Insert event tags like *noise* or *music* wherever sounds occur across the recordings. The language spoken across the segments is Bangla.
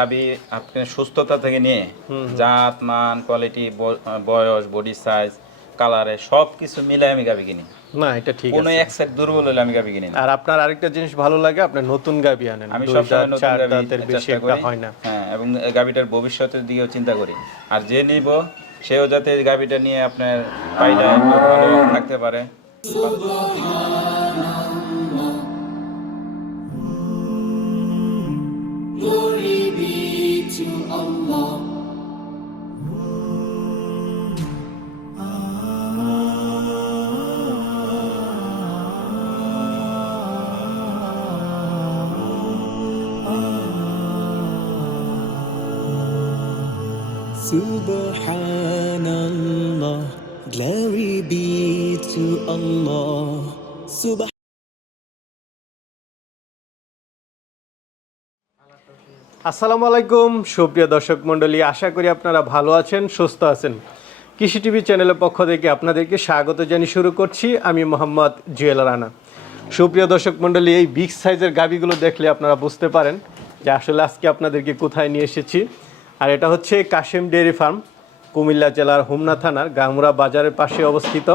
গাবি আপনার সুস্থতা থেকে নিয়ে জাত মান কোয়ালিটি বয়স বডি সাইজ কালারে সব কিছু মিলে আমি গাবি কিনি। না এটা ঠিক কোনো এক সাইড দুর্বল হলে আমি গাবি কিনি আর আপনার আরেকটা জিনিস ভালো লাগে আপনি নতুন গাবি আনেন। আমি দুই সবসময় দাঁত, নতুন চার গাবি দাঁতের বেশি একটা হয় না। হ্যাঁ এবং গাবিটার ভবিষ্যতের দিকেও চিন্তা করি। আর যে নিব সেও যাতে গাবিটা নিয়ে আপনার পাইটা ভালো থাকতে পারে। To Allah. Subhanallah, glory be to Allah. Subhan আসসালামু আলাইকুম, সুপ্রিয় দর্শক মণ্ডলী, আশা করি আপনারা ভালো আছেন, সুস্থ আছেন। কৃষি টিভি চ্যানেলের পক্ষ থেকে আপনাদেরকে স্বাগত জানিয়ে শুরু করছি। আমি মোহাম্মদ জুয়েল রানা। সুপ্রিয় দর্শক মণ্ডলী, এই বিগ সাইজের গাবিগুলো দেখলে আপনারা বুঝতে পারেন যে আসলে আজকে আপনাদেরকে কোথায় নিয়ে এসেছি। আর এটা হচ্ছে কাশেম ডেয়ারি ফার্ম, কুমিল্লা জেলার হোমনা থানার গাংমুরা বাজারের পাশে অবস্থিত।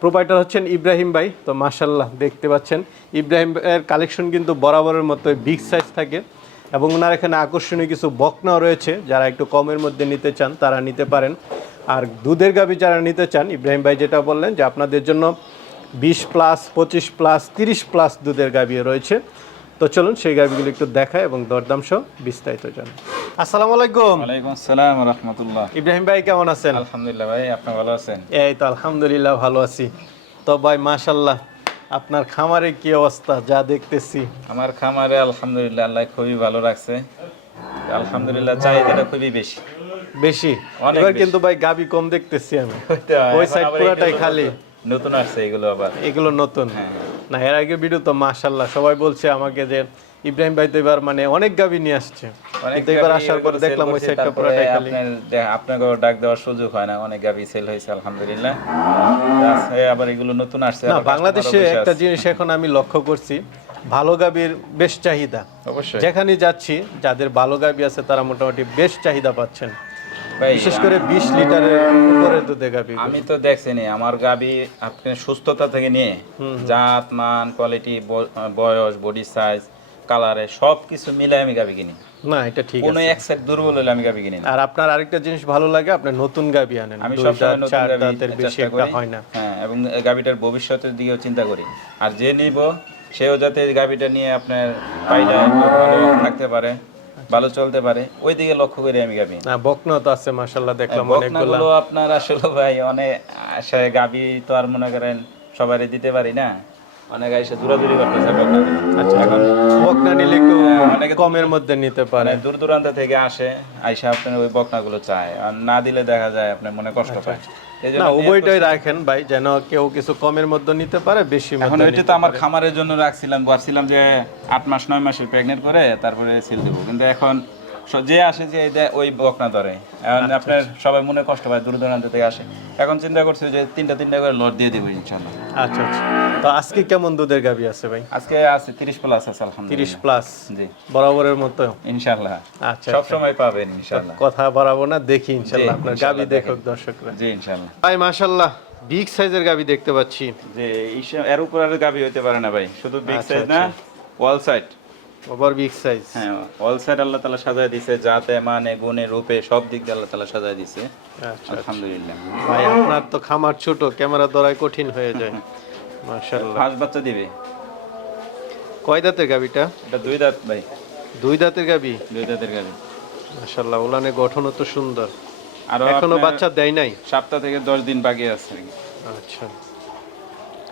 প্রোপাইটার হচ্ছেন ইব্রাহিম ভাই, তো মাশাল্লাহ দেখতে পাচ্ছেন। ইব্রাহিম এর কালেকশন কিন্তু বরাবরের মতো বিগ সাইজ থাকে। এবং ওনার এখানে আকর্ষণীয় কিছু বকনাও রয়েছে যারা একটু কমের মধ্যে নিতে চান তারা নিতে পারেন। আর দুধের গাবি যারা নিতে চান ইব্রাহিম ভাই যেটা বললেন যে আপনাদের জন্য বিশ প্লাস পঁচিশ প্লাস তিরিশ প্লাস দুধের গাবিও রয়েছে। তো চলুন সেই গাবিগুলো একটু দেখায় এবং দরদাম সহ বিস্তারিত জানান আসসালামু আলাইকুম। ওয়ালাইকুম আসসালাম রহমতুল্লাহ। ইব্রাহিম ভাই কেমন আছেন? আলহামদুলিল্লাহ ভাই আপনি ভালো আছেন? এই তো আলহামদুলিল্লাহ ভালো আছি। তো ভাই মাশাল্লাহ আপনার খামারে কি অবস্থা? যা দেখতেছি। আমার খামারে আলহামদুলিল্লাহ আল্লাহ খুবই ভালো রাখছে। আলহামদুলিল্লাহ চাহিদাটা খুবই বেশি। বেশি? এবার কিন্তু ভাই গাবি কম দেখতেছি আমি। ওই সাইড পুরাটাই খালি। নতুন আসছে এগুলো আবার। এগুলো নতুন। হ্যাঁ। না এর আগে ভিডিও তো মাশাল্লাহ সবাই বলছে আমাকে যে ইব্রাহিম ভাই তো এবার মানে অনেক গাবি নিয়ে আসছে। কিন্তু এবার আসার পর দেখলাম ওই সাইডটা খালি। আপনাকে ডাক দেওয়ার সুযোগ হয় না অনেক গাবি সেল হয়েছে আলহামদুলিল্লাহ। আবার এগুলো নতুন আসছে না বাংলাদেশে একটা জিনিস এখন আমি লক্ষ্য করছি ভালো গাবির বেশ চাহিদা। অবশ্যই। যেখানে যাচ্ছি যাদের ভালো গাবি আছে তারা মোটামুটি বেশ চাহিদা পাচ্ছেন। বিশেষ করে বিশ লিটারের উপরে দুধে গাবি। আমি তো দেখছিনি আমার গাবি আপনি সুস্থতা থেকে নিয়ে জাত মান কোয়ালিটি বয়স বডি সাইজ কালারে সব কিছু মিলে আমি গাবি কিনি। না এটা ঠিক কোনো এক সাইড দুর্বল হলে আমি গাবি কিনি আর আপনার আরেকটা জিনিস ভালো লাগে আপনি নতুন গাবি আনেন। আমি নতুন চার দাঁতের বেশি একটা হয় না। হ্যাঁ এবং গাবিটার ভবিষ্যতের দিকেও চিন্তা করি। আর যে নিব সেও যাতে গাবিটা নিয়ে আপনার পাইটা ভালো থাকতে পারে ভালো চলতে পারে ওই দিকে লক্ষ্য করে আমি গাবি। না বকনা তো আছে মাশাল্লাহ দেখলাম অনেকগুলা। আপনার আসলে ভাই অনেক আশায় গাবি তো আর মনে করেন সবারই দিতে পারি না। অনেক আইসা দূরাদূরি করতেছে আচ্ছা। এখন বকনা নিলে একটু অনেকে কমের মধ্যে নিতে পারে। মানে দূর দূরান্ত থেকে আসে আইসা আপনার ওই বকনাগুলো চায়। আর না দিলে দেখা যায় আপনার মনে কষ্ট পায়। এই জন্য না উভয়টাই রাখেন ভাই যেন কেউ কিছু কমের মধ্যে নিতে পারে বেশি এখন ওইটা তো আমার খামারের জন্য রাখছিলাম। ভাবছিলাম যে আট মাস নয় মাসের প্রেগনেন্ট করে তারপরে সিল দেবো। কিন্তু এখন যে আসে যে ওই বকনা ধরে। এখন আপনার সবাই মনে কষ্ট পায় দূর দূরান্ত থেকে আসে। এখন চিন্তা করছি যে তিনটা তিনটা করে লট দিয়ে দেবো ইনশাল্লাহ আচ্ছা আচ্ছা। তো আজকে কেমন দুধের গাবি আছে ভাই? আজকে আছে তিরিশ প্লাস আছে তিরিশ আলহামদুলিল্লাহ প্লাস জি। বরাবরের মতো? ইনশাল্লাহ আচ্ছা সব সময় পাবেন ইনশাল্লাহ কথা বাড়াবো না দেখি ইনশাল্লাহ আপনার গাবি দেখুক দর্শকরা। জি ইনশাল্লাহ ভাই মাশাল্লাহ বিগ সাইজের গাবি দেখতে পাচ্ছি। যে এর উপর আর গাবি হইতে পারে না ভাই শুধু বিগ আচ্ছা, সাইজ না wall side over big size হ্যাঁ ওয়াল সাইড আল্লাহ তালা সাজায় দিছে জাতে মানে গুণে রূপে সব দিক দিয়ে আল্লাহ তালা সাজায় দিছে। আচ্ছা আলহামদুলিল্লাহ। ভাই আপনার তো খামার ছোট ক্যামেরা ধরাই কঠিন হয়ে যায়। *laughs* মাশাল্লাহ ফার্স্ট বাচ্চা দিবে। কয় দাঁতের গাবিটা এটা? দুই দাঁত ভাই। দুই দাঁতের গাবি? দুই দাঁতের গাবি। মাশাল্লাহ উলানে গঠনও তো সুন্দর। আরও এখনও বাচ্চা দেয় নাই? সপ্তাহ থেকে দশ দিন বাকি আছে। আচ্ছা।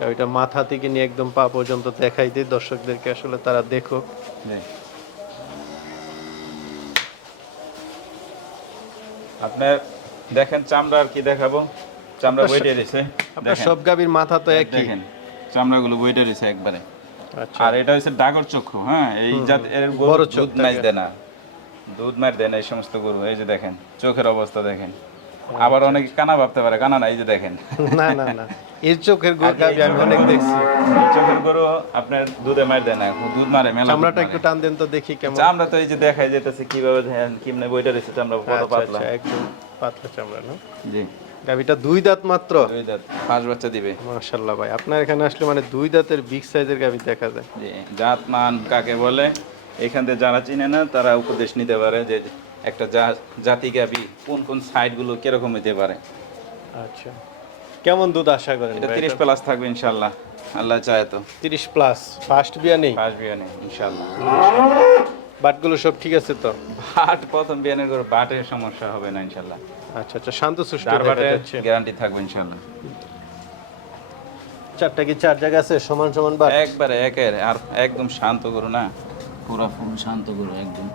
গাবিটা মাথা থেকে নিয়ে একদম পা পর্যন্ত দেখাই দিই দর্শকদেরকে আসলে তারা দেখো আপনার দেখেন চামড়া আর কি দেখাবো? চামড়া বইটে দিছে আপনার সব গাবির মাথা তো একই। দেখেন চামড়াগুলো বইটে দিছে একবারে। আচ্ছা। আর এটা হচ্ছে ডাগর চক্ষু হ্যাঁ এই জাত এর গরু দুধ মাইজ দেয় না। দুধ মার দেয় না এই সমস্ত গরু এই যে দেখেন চোখের অবস্থা দেখেন। আবার অনেক কানা ভাবতে পারে কানা না এই যে দেখেন। না না না। এর চোখের গো- গাবি আমি অনেক দেখছি। চোখের গরু আপনার দুধে মার দেয় না দুধ মারে মেলা চামড়াটা একটু টান দেন তো দেখি কেমন। চামড়া তো এই যে দেখাই যেতেছে কীভাবে ধ্যান কিমনে বইটা রয়েছে চামড়া কত আচ্ছা, পাতলা। আচ্ছা, একদম পাতলা চামড়া না? জি। গাবিটা দুই দাঁত মাত্র? দুই দাঁত পাঁচ বাচ্চা দিবে। মাশাল্লাহ ভাই আপনার এখানে আসলে মানে দুই দাঁতের বিগ সাইজের গাবি দেখা যায়। জি জাত মান কাকে বলে এখান থেকে যারা চিনে না তারা উপদেশ নিতে পারে যে একটা জাতি গাবি কোন কোন সাইডগুলো কীরকম হতে পারে? আচ্ছা। কেমন দুধ আশা করেন এটা তিরিশ প্লাস থাকবে ইনশাল্লাহ আল্লাহ চায় তো। তিরিশ প্লাস ফার্স্ট বিয়া নেই? ফার্স্ট বিয়ানে ইনশাল্লাহ। বাটগুলো সব ঠিক আছে তো? বাট প্রথম বিয়ানের করে বাটের সমস্যা হবে না ইনশাল্লাহ। আচ্ছা আচ্ছা শান্ত সুষ্ঠু দেখা বাটের যাচ্ছে। গ্যারান্টি থাকবে ইনশাল্লাহ। চারটা কি চার জায়গা আছে? সমান সমান বাট? একবারে একের আর একদম শান্ত করো না। পুরো ফুল শান্ত করো একদম।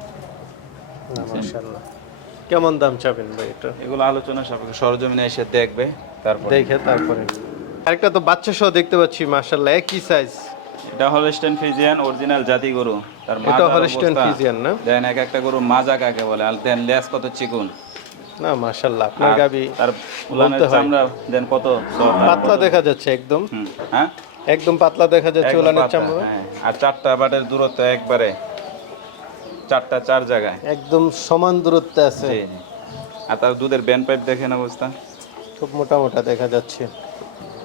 মাশাআল্লাহ। কেমন দাম চাবেন ভাই এটা? এগুলো আলোচনা সাপেক্ষে সরজমিনে এসে দেখবে তারপর। দেখে তারপরে। আরেকটা তো বাচ্চা সহ দেখতে পাচ্ছি মাশাআল্লাহ একই সাইজ এটা হলস্টেন ফ্রিজিয়ান অরিজিনাল জাতি গরু। তার এটা হলস্টেন ফ্রিজিয়ান না? দেন এক একটা গরু মাজা কাকে বলে আর দেন লেস কত চিকুন। না মাশাআল্লাহ আপনার গাবি তার উলানের চামড়া দেন কত পাতলা দেখা যাচ্ছে একদম। হ্যাঁ? একদম পাতলা দেখা যাচ্ছে চামড়া। হ্যাঁ। আর চারটা বাটের দূরত্ব একবারে। চারটা চার জায়গায়। একদম সমান দূরত্বে আছে। আর তার দুধের ব্যান্ড পাইপ দেখেন অবস্থা। খুব মোটা মোটা দেখা যাচ্ছে।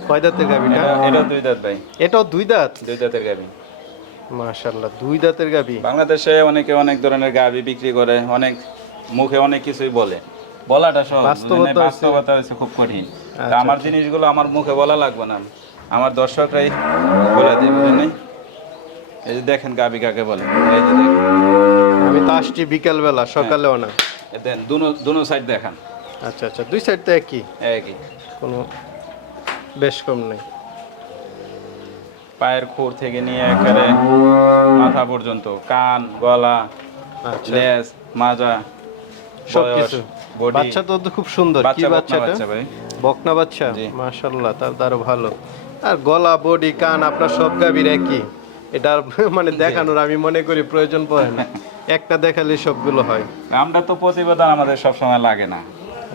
কয় দাঁতের গাবিটা এটা দুই দাঁত ভাই। এটাও দুই দাঁত? দুই দাঁতের গাবি মাশাআল্লাহ দুই দাঁতের গাবি বাংলাদেশে অনেকে অনেক ধরনের গাবি বিক্রি করে অনেক মুখে অনেক কিছুই বলে। বলাটা সহজ বাস্তবতা বুঝলেন? হচ্ছে- বাস্তবতা হচ্ছে খুব কঠিন। তা আচ্ছা, আমার জিনিসগুলো আমার মুখে বলা লাগবে না। আমার দর্শকরাই বলে দেবে এই যে দেখেন গাবি কাকে বলে। এই যে দেখেন। আমি তো আসছি বিকেল বেলা সকালেও না। দেন দুনো দুনো সাইড দেখান। আচ্ছা আচ্ছা দুই সাইড তো একই? একই। কোনো বেশ কম নেই। পায়ের খুর থেকে নিয়ে একেবারে মাথা পর্যন্ত কান গলা আচ্ছা। লেজ মাজা সবকিছু। বাচ্চা তো খুব সুন্দর। কি বাচ্চা বাচ্চাটা? ভাই। বকনা বাচ্চা? মাশাআল্লাহ তার তো আরও ভালো। আর গলা বডি কান আপনার সব গাবির একই। এটা মানে দেখানোর আমি মনে করি প্রয়োজন পড়ে না। একটা দেখালে সবগুলো হয়। আমরা তো প্রতিবেদন আমাদের সব সময় লাগে না।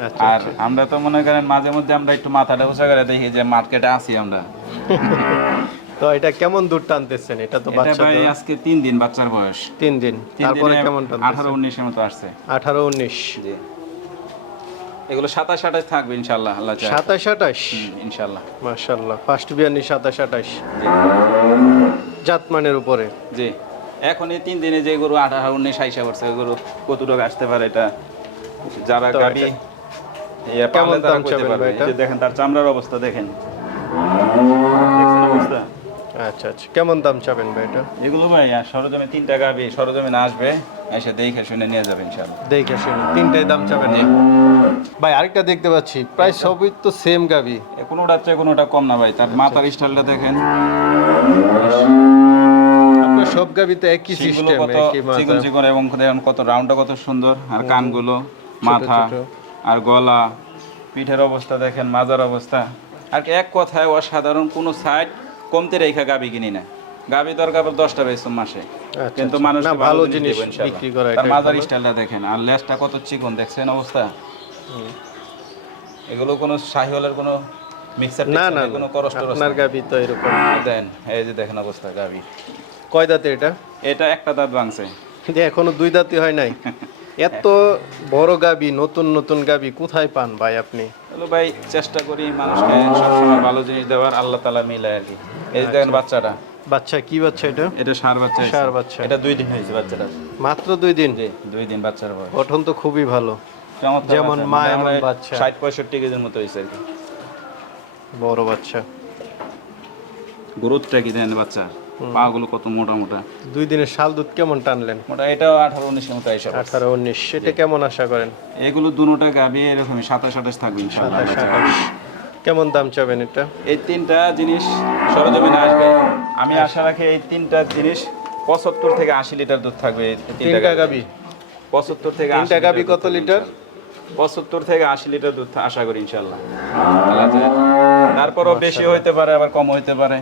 আচ্ছা আর আমরা তো মনে করেন মাঝে মধ্যে আমরা একটু মাথাটা উঁচা করে দেখি যে মার্কেটে আছি আমরা। *laughs* তো এটা কেমন দূর টানতেছেন? এটা তো বাচ্চা ভাই আজকে তিন দিন বাচ্চার বয়স। তিন দিন। তারপরে কেমন আঠারো টানতেছেন উনিশের মতো আসছে। আঠারো উনিশ। জি। এগুলো সাতাশ আঠাশ থাকবে ইনশাল্লাহ আল্লাহ চায়। সাতাশ আঠাশ? হুম, ইনশাল্লাহ মাশাল্লাহ ফার্স্ট বিয়ানি সাতাশ আঠাশ। জি। জাতমানের উপরে। জি। এখন এই তিন দিনে যে গরু আঠারো উনিশ আইসা করছে গরু কতটুকু আসতে পারে এটা যারা? যে দেখেন তার চামড়ার অবস্থা দেখেন। আচ্ছা আচ্ছা। কেমন দাম চাবেন ভাই এটা এগুলো ভাই সরজমে তিনটা গাবি সরজমিনে আসবে এসে দেখে শুনে নিয়ে যাবে ইনশাল্লাহ দেখে শুনি। তিনটাই দাম চাবেন ভাই আরেকটা দেখতে পাচ্ছি। প্রায় সবই তো সেম গাবি এ কোনোটার চেয়ে কোনোটা কম না ভাই তার মাথার স্টাইলটা দেখেন। আপনার সব গাবিতে একই সিস্টেম কত একই মাথা। চিকন চিকন এবং দেখুন কত রাউন্ডটা কত সুন্দর। আর কানগুলো মাথা আর গলা পিঠের অবস্থা দেখেন মাজার অবস্থা। আর এক কথায় অসাধারণ কোনো সাইড কমতে রেখা গাবি কিনি না গাবি দরকার দশটা বেচতাম মাসে। আচ্ছা, কিন্তু আচ্ছা। মানুষ ভালো জিনিস বিক্রি করা তার মাজার স্টাইলটা দেখেন আর লেজটা কত চিকন দেখছেন অবস্থা? এগুলো কোনো শাহিওয়ালের কোনো মিক্সার না না কোনো করস্ট আপনার গাবি তো এরকম। দেন এই যে দেখেন অবস্থা গাবি। কয় দাঁতে এটা? এটা একটা দাঁত ভাঙছে। যে এখনও দুই দাঁতই হয় নাই। *laughs* এত বড় গাবি নতুন নতুন গাবি কোথায় পান ভাই আপনি? হলো ভাই চেষ্টা করি মানুষকে সবসময় ভালো জিনিস দেওয়ার আল্লাহ তালা মিলে আর কি। এই যে দেখেন বাচ্চাটা। বাচ্চা কি বাচ্চা এটা? এটা সার বাচ্চা। ষাঁড় বাচ্চা। এটা দুই দিন হয়েছে বাচ্চাটা। মাত্র দুই দিন? জি দুই দিন বাচ্চার বয়স। গঠন তো খুবই ভালো। যেমন। মা এমন বাচ্চা। ষাট পঁয়ষট্টি কেজির মতো হয়েছে আর কি। বড় বাচ্চা। গ্রোথটা কি দেন বাচ্চা পা গুলো কত মোটা মোটা? দুই দিনের শাল দুধ কেমন টানলেন? মোটা এটাও আঠারো উনিশের মতো এইসব আঠারো উনিশ সেটা কেমন আশা করেন? এগুলো দুটা গাবি এরকমই সাতাশ আঠাশ থাকবে কেমন দাম চাবেন এটা? এই তিনটা জিনিস সরজমিনে আসবে। আমি আশা রাখি এই তিনটা জিনিস পঁচাত্তর থেকে আশি লিটার দুধ থাকবে তিনটা গাবি? পঁচাত্তর থেকে তিনটা 80 গাভী দুধ কত লিটার? পঁচাত্তর থেকে আশি লিটার দুধ আশা করি ইনশাল্লাহ তারপরও বেশি হইতে পারে আবার কম হইতে পারে।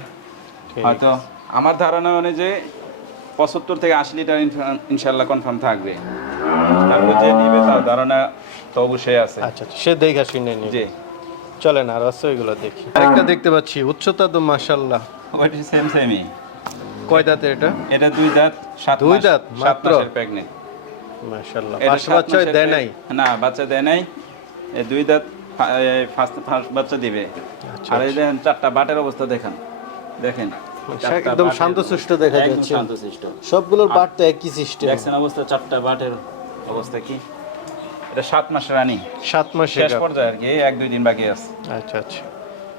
হয়তো আমার ধারণা অনুযায়ী পঁচাত্তর থেকে আশি লিটার ইনশাল্লাহ কনফার্ম থাকবে। তারপর যে নিবে তার ধারণা তো অবশ্যই আছে। আচ্ছা আচ্ছা সে দেখা শুনে নিন জি। চলেন আর আছে ওইগুলো দেখি। আরেকটা দেখতে পাচ্ছি উচ্চতা তো মাশাল্লাহ ওইটি সেম সেমই কয় দাঁতের এটা? এটা দুই দাঁত সাত দুই দাঁত সাত মাত্র? মাসের প্রেগনেন্ট মাশাল্লাহ এটা বাচ্চা দেয় নাই? না বাচ্চা দেয় নাই। এই দুই দাঁত ফার্স্ট ফার্স্ট বাচ্চা দিবে। আচ্ছা, আর এই দেখেন চারটা বাটের অবস্থা দেখেন। দেখেন। একদম শান্তশিষ্ট দেখা যাচ্ছে। শান্তশিষ্ট সবগুলোর বাট তো একই সিস্টেম দেখছেন অবস্থা চারটা বাটের অবস্থা কি? এটা সাত মাস রানি। সাত মাসে শেষ পর্যায়ে আর কি এই এক দুই দিন বাকি আছে। আচ্ছা আচ্ছা।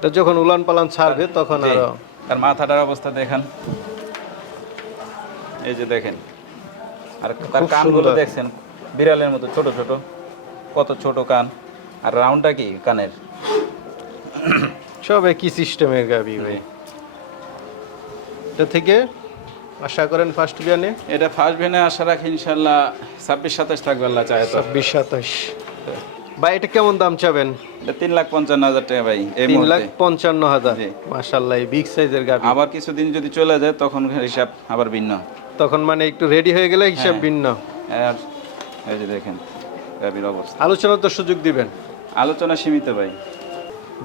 তো যখন উলান পালান ছাড়বে তখন। আরও তার মাথাটার অবস্থা দেখেন। এই যে দেখেন। আর তার কানগুলো দেখছেন বিড়ালের মতো ছোট ছোট। কত ছোট কান। আর রাউন্ডটা কি কানের? সব একই সিস্টেমের গাবি ভাই। এটা থেকে আশা করেন ফার্স্ট বিয়ানে? এটা ফার্স্ট ভেনে আশা রাখি ইনশাল্লাহ ছাব্বিশ সাতাশ থাকবে আল্লাহ চায় ছাব্বিশ সাতাশ। ভাই এটা কেমন দাম চাবেন? এটা তিন লাখ পঞ্চান্ন হাজার টাকা ভাই এই তিন লাখ পঞ্চান্ন হাজার। মাসাল্লাহ এই বিগ সাইজের গাবি আবার কিছুদিন যদি চলে যায় তখন হিসাব আবার ভিন্ন। তখন মানে একটু রেডি হয়ে গেলে হিসাব হ্যাঁ। ভিন্ন। এই যে দেখেন গাভীর অবস্থা। আলোচনা তো সুযোগ দিবেন। আলোচনা সীমিত ভাই।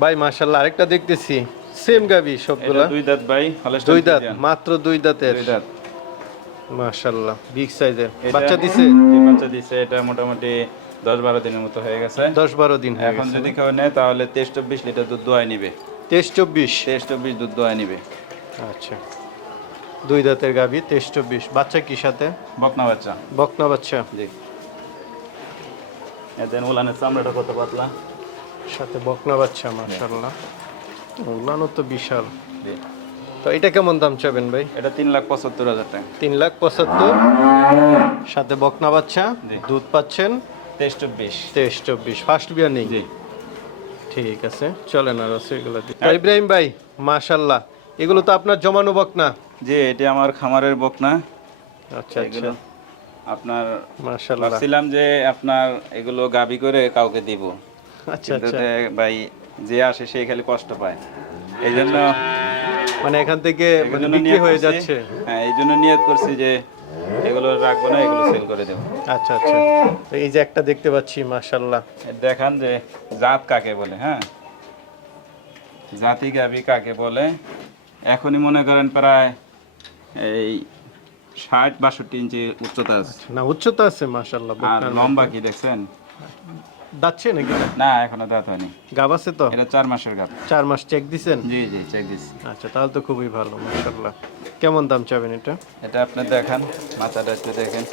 ভাই মাশাল্লাহ আরেকটা দেখতেছি। সেম গাবি সবগুলা। দুই দাঁত ভাই দুই দাঁত মাত্র দুই দাঁতের। দুই দাঁত। মাশাল্লাহ বিগ সাইজের বাচ্চা দিছে? বাচ্চা দিছে এটা মোটামুটি দশ বারো দিনের মতো হয়ে গেছে। দশ বারো দিন হয়ে এখন যদি কেউ নেয় তাহলে তেইশ চব্বিশ লিটার দুধ দোয়াই নিবে। তেইশ চব্বিশ? তেইশ চব্বিশ দুধ দোয়াই নিবে। আচ্ছা। দুই দাঁতের গাবি তেইশ চব্বিশ। বাচ্চা কি সাথে? বকনা বাচ্চা। বকনা বাচ্চা। জি। এদের উলানের চামড়াটা কত পাতলা? সাথে বকনা বাচ্চা মাশাল্লাহ উলানো তো বিশাল। তো এটা কেমন দাম চাবেন ভাই? এটা তিন লাখ পঁচাত্তর হাজার টাকা। তিন লাখ পঁচাত্তর। সাথে বকনা বাচ্চা দুধ পাচ্ছেন? তেইশ চব্বিশ। তেইশ চব্বিশ। ফার্স্ট বিয়ার নেই? ঠিক আছে চলেন আর আছে এগুলো ইব্রাহিম ভাই মাশাল্লাহ। এগুলো তো আপনার জমানো বকনা। জি এটি আমার খামারের বকনা। আচ্ছা আচ্ছা। এগুলো আপনার মাশাল্লাহ। ভাবছিলাম যে আপনার এগুলো গাবি করে কাউকে দিব। আচ্ছা আচ্ছা। ভাই যে আসে সেই খালি কষ্ট পায়। এই জন্য মানে এখান থেকে মানে বিক্রি হয়ে যাচ্ছে? হ্যাঁ এই জন্য নিয়ত করছি যে এগুলো রাখব না এগুলো সেল করে দেবো। আচ্ছা আচ্ছা। তো এই যে একটা দেখতে পাচ্ছি মাশাল্লাহ দেখান যে জাত কাকে বলে হ্যাঁ? জাতি গাবি কাকে বলে? এখনই মনে করেন প্রায় এই ষাট বাষট্টি ইঞ্চি উচ্চতা আছে। না উচ্চতা আছে মাশাল্লাহ আর লম্বা কি দেখছেন? দাচ্ছে নাকি? না এখনও দাঁত হয়নি। গাব আছে তো? এটা চার মাসের গাব। চার মাস চেক দিছেন? জি জি চেক দিচ্ছি আচ্ছা তাহলে তো খুবই ভালো মাশাল্লাহ কেমন দাম চাবেন এটা? এটা আপনি দেখান মাথাটা একটু দেখেন।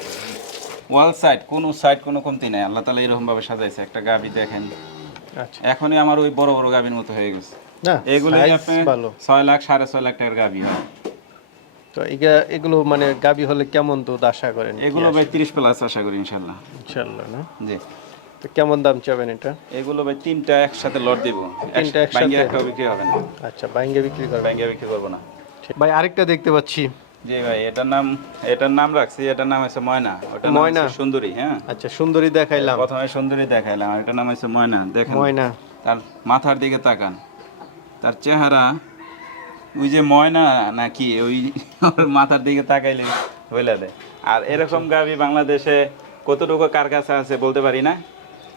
ওয়াল সাইড কোনো সাইড কোনো কমতি নাই। আল্লাহ তালা এরকম ভাবে সাজাইছে। একটা গাবি দেখেন। আচ্ছা। এখনই আমার ওই বড় বড় গাবির মতো হয়ে গেছে। না এগুলো আপনি ছয় লাখ সাড়ে ছয় লাখ টাকার গাবি হয়। তো এগা- এগুলো মানে গাবি হলে কেমন দুধ আশা করেন? এগুলো ভাই তিরিশ প্লাস আশা করি ইনশাল্লাহ ইনশাল্লাহ না? জি। তো কেমন দাম চাবেন এটা? এগুলো ভাই তিনটা একসাথে লট দিব। তিনটা একসাথে? একটা বিক্রি হবে না। আচ্ছা বাইঙ্গে বিক্রি করবেন? বাইঙ্গে বিক্রি করব না। ভাই আরেকটা দেখতে পাচ্ছি। জি ভাই এটার নাম এটার নাম রাখছি এটার নাম হচ্ছে ময়না। নাম ময়না? সুন্দরী হ্যাঁ। আচ্ছা সুন্দরী দেখাইলাম। প্রথমে সুন্দরী দেখাইলাম আর এটার নাম হচ্ছে ময়না দেখেন। ময়না। তার মাথার দিকে তাকান। তার চেহারা ওই যে ময়না নাকি ওই ওর *laughs* মাথার দিকে তাকাইলে বলে দেয় আর এরকম গাবি বাংলাদেশে কতটুকু কার কাছে আছে বলতে পারি না?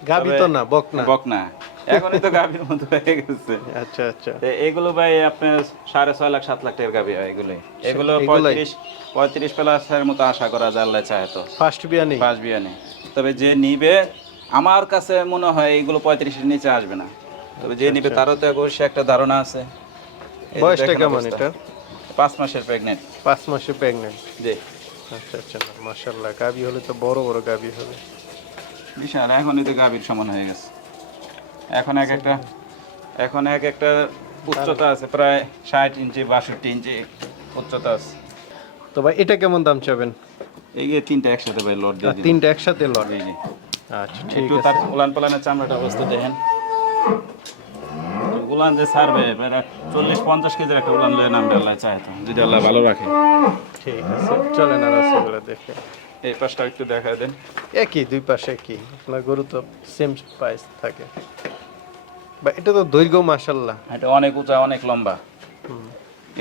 গাবি তবে- তো না বকনা বকনা এখনই তো গাবির মতো হয়ে গেছে। আচ্ছা আচ্ছা। এগুলো ভাই আপনার সাড়ে ছয় লাখ সাত লাখ টাকার গাবি হয় এগুলোই। এগুলো পঁয়ত্রিশ পঁয়ত্রিশ প্লাসের মতো আশা করা যায় আল্লাহ চায় তো। ফার্স্ট বিয়া নেই পাঁচ তবে যে নিবে আমার কাছে মনে হয় এগুলো পঁয়ত্রিশের নিচে আসবে না। তবে যে নিবে তারও তো অবশ্যই একটা ধারণা আছে। বয়সটা কেমন এটা? পাঁচ মাসের প্রেগনেন্ট পাঁচ মাসে প্রেগনেন্ট জি। আচ্ছা আচ্ছা মাশাল্লাহ গাবি হলে তো বড় বড় গাবি হবে। বিশাল এখনই তো গাভীর সমান হয়ে গেছে। এখন এক একটা এখন এক একটা উচ্চতা আছে প্রায় ষাট ইঞ্চি বাষট্টি ইঞ্চি উচ্চতা আছে। তো ভাই এটা কেমন দাম চাবেন? এই যে তিনটা একসাথে ভাই লট দিয়ে তিনটা একসাথে লট জি আচ্ছা ঠিক আছে তার উলান পালানের চামড়াটা অবস্থা দেখেন। উলান যে ছাড়বে চল্লিশ পঞ্চাশ কেজির একটা উলান লয়ে নামবে আল্লাহ চায় তো যদি আল্লাহ ভালো রাখে। ঠিক আছে চলেন আর এগুলো দেখে। এই পাশটা একটু দেখা দেন। একই দুই পাশে একই। আপনার গরু তো সেম প্রাইস থাকে। বা এটা তো দৈর্ঘ্য মাশাল্লাহ এটা অনেক উঁচা অনেক লম্বা।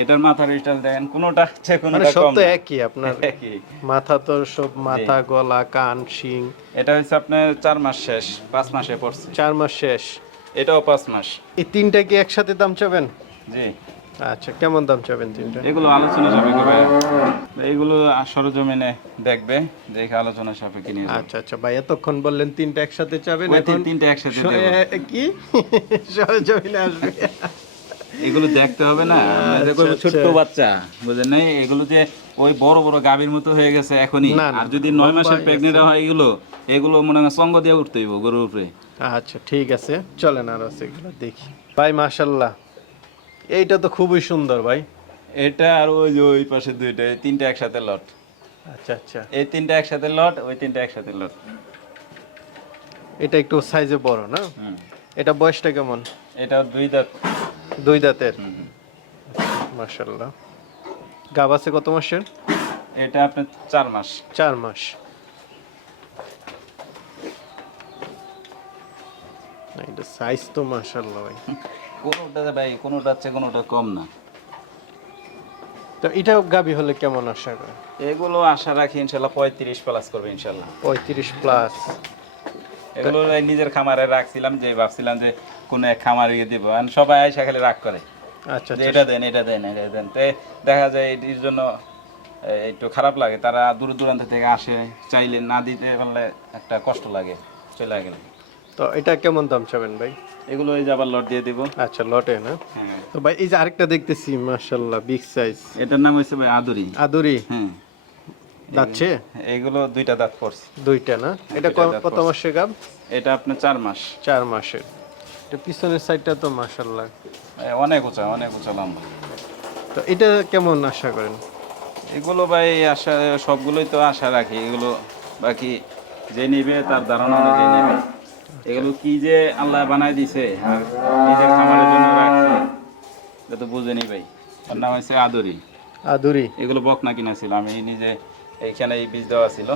এটার মাথার স্টাইল দেখেন কোনোটা হচ্ছে মানে কোনোটা সব তো একই আপনার। একই। মাথা তো সব মাথা গলা কান শিং। এটা হচ্ছে আপনার চার মাস শেষ পাঁচ মাসে পড়ছে। চার মাস শেষ। এটাও পাঁচ মাস। এই তিনটা কি একসাথে দাম চাবেন? জি। আচ্ছা কেমন দাম চাবেন তিনটা এগুলো আলোচনা সাপেক্ষে ভাই এইগুলো সরজমিনে দেখবে দেখে আলোচনা সাপেক্ষে নিয়ে আচ্ছা আচ্ছা ভাই এতক্ষণ বললেন তিনটা একসাথে চাবেন এখন তিন- তিনটে একসাথে কি? *laughs* সরজমিনে আসবে। এগুলো দেখতে হবে না? আচ্ছা, দেখো, ছোট্ট আচ্ছা। বাচ্চা বুঝেন নাই? এগুলো যে ওই বড় বড় গাভীর মতো হয়ে গেছে এখনই। আর যদি নয় মাসের প্রেগনেন্ট হয় এগুলো এগুলো মনে হয় সঙ্গ দিয়ে উঠতে হইব গরুর উপরে। আচ্ছা ঠিক আছে চলেন আর আছে এগুলো দেখি। ভাই মাশাল্লাহ। এইটা তো খুবই সুন্দর ভাই। এটা আর ওই যে ওই পাশে দুইটা তিনটা একসাথে লট। আচ্ছা আচ্ছা। এই তিনটা একসাথে লট ওই তিনটা একসাথে লট। এটা একটু সাইজে বড় না? এটা বয়সটা কেমন? এটা দুই দাঁত। দুই দাঁতের। মাশাল্লাহ গাব আছে কত মাসের? এটা আপনার চার মাস। চার মাস। সাইজ তো মাশাল্লাহ ভাই। *laughs* কোনোটা ভাই কোনোটা হচ্ছে কোনোটা কম না। তো এটা গাবি হলে কেমন আশা করে এগুলো আশা রাখি ইনশাল্লাহ পঁয়ত্রিশ প্লাস করবে ইনশাল্লাহ। পঁয়ত্রিশ প্লাস এগুলো নিজের খামারে রাখছিলাম যে ভাবছিলাম যে কোনো এক খামারে দিব। সবাই আইসা খালি রাগ করে। আচ্ছা আচ্ছা। এটা দেন এটা দেন এটা দেন। তো দেখা যায় এটির জন্য একটু খারাপ লাগে। তারা দূর দূরান্ত থেকে আসে চাইলে না দিতে পারলে একটা কষ্ট লাগে চলে গেলে। তো এটা কেমন দাম চাবেন ভাই? এগুলো এই যে আবার লট দিয়ে দিব। আচ্ছা লটে না? হ্যাঁ। তো ভাই এই যে আরেকটা দেখতেছি মাশাল্লাহ বিগ সাইজ এটার নাম হচ্ছে ভাই আদুরি। আদুরি? হ্যাঁ। যাচ্ছে এগুলো দুইটা দাঁত পড়ছে। দুইটা না? এটা ক- দাঁত কত মাসের গাব? এটা আপনার চার মাস। চার মাসের। এটা পিছনের সাইডটা তো মাশাল্লাহ এ, অনেক উঁচা অনেক উঁচা লম্বা। তো এটা কেমন আশা করেন? এগুলো ভাই আশা সবগুলোই তো আশা রাখি। এগুলো বাকি যে নিবে তার ধারণা অনুযায়ী নেবে। এগুলো কি যে আল্লাহ বানাই দিছে আর নিজের খামারের জন্য রাখছে এটা তো বুঝেনি ভাই। তার নাম হচ্ছে আদরি। আদুরি। এগুলো বকনা কিনা ছিল আমি নিজে এইখানে এই বীজ দেওয়া ছিল।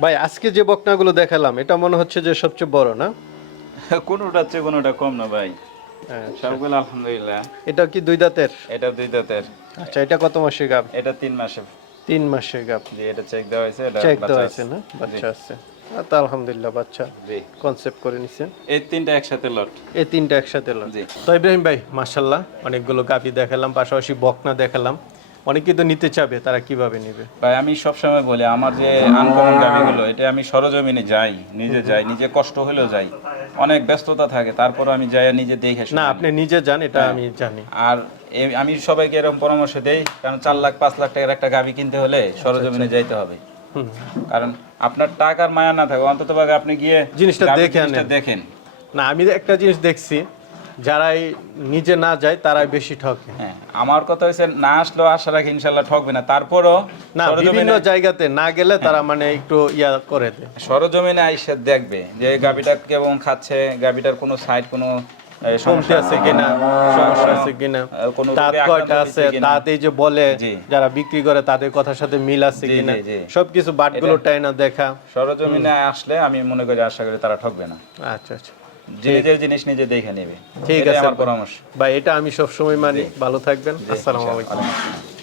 ভাই আজকে যে বকনাগুলো দেখালাম এটা মনে হচ্ছে যে সবচেয়ে বড় না? *laughs* কোনোটা হচ্ছে কোনোটা কম না ভাই। হ্যাঁ, সবগুলো আলহামদুলিল্লাহ। এটা কি দুই দাঁতের? এটা দুই দাঁতের। আচ্ছা এটা কত মাসের গাব? এটা তিন মাসে তিন মাসের গাব। যে এটা চেক দেওয়া হয়েছে এটা চেক দেওয়া। আছে। না? বাচ্চা আছে। তা আলহামদুলিল্লাহ বাচ্চা কনসেপ্ট করে নিছেন। এই তিনটা একসাথে লট। এই তিনটা একসাথে জি। তো ইব্রাহিম ভাই মাশাল্লাহ অনেকগুলো গাভি দেখালাম পাশাপাশি বকনা দেখালাম। অনেকেই তো নিতে চাবে তারা কীভাবে নেবে? ভাই আমি সবসময় বলি আমার যে আনকমন গাভিগুলো এটা আমি সরজমিনে যাই নিজে যাই নিজে কষ্ট হলেও যাই। অনেক ব্যস্ততা থাকে তারপর আমি যাই নিজে দেখে না আপনি নিজে যান এটা আমি জানি। আর আমি সবাইকে এরকম পরামর্শ দেই কারণ চার লাখ পাঁচ লাখ টাকার একটা গাভি কিনতে হলে সরজমিনে যাইতে হবে। কারণ আপনার টাকার মায়া না থাকে অন্তত আপনি গিয়ে জিনিসটা দেখে দেখেন। না আমি একটা জিনিস দেখছি যারাই নিজে না যায় তারাই বেশি ঠকে। হ্যাঁ আমার কথা হচ্ছে না আসলেও আশা রাখি ইনশাল্লাহ ঠকবে না। তারপরও না বিভিন্ন জায়গাতে না গেলে তারা মানে একটু ইয়া করে দেয়। সরজমিনে আইসে দেখবে যে গাবিটা কেমন খাচ্ছে গাবিটার কোনো সাইড কোনো কমতি আছে কিনা? সমস্যা আছে কিনা? কয়টা আছে? এই যে বলে যারা বিক্রি করে তাদের কথার সাথে মিল আছে কিনা। সবকিছু বাটগুলো টাইনা দেখা। সরজমিনে আসলে আমি মনে করি আশা করি তারা ঠকবে না। আচ্ছা আচ্ছা। যে নিজের জিনিস নিজে দেখে নেবে। ঠিক আছে আমার পরামর্শ। ভাই এটা আমি সবসময় মানি। ভালো থাকবেন। আসসালামু আলাইকুম।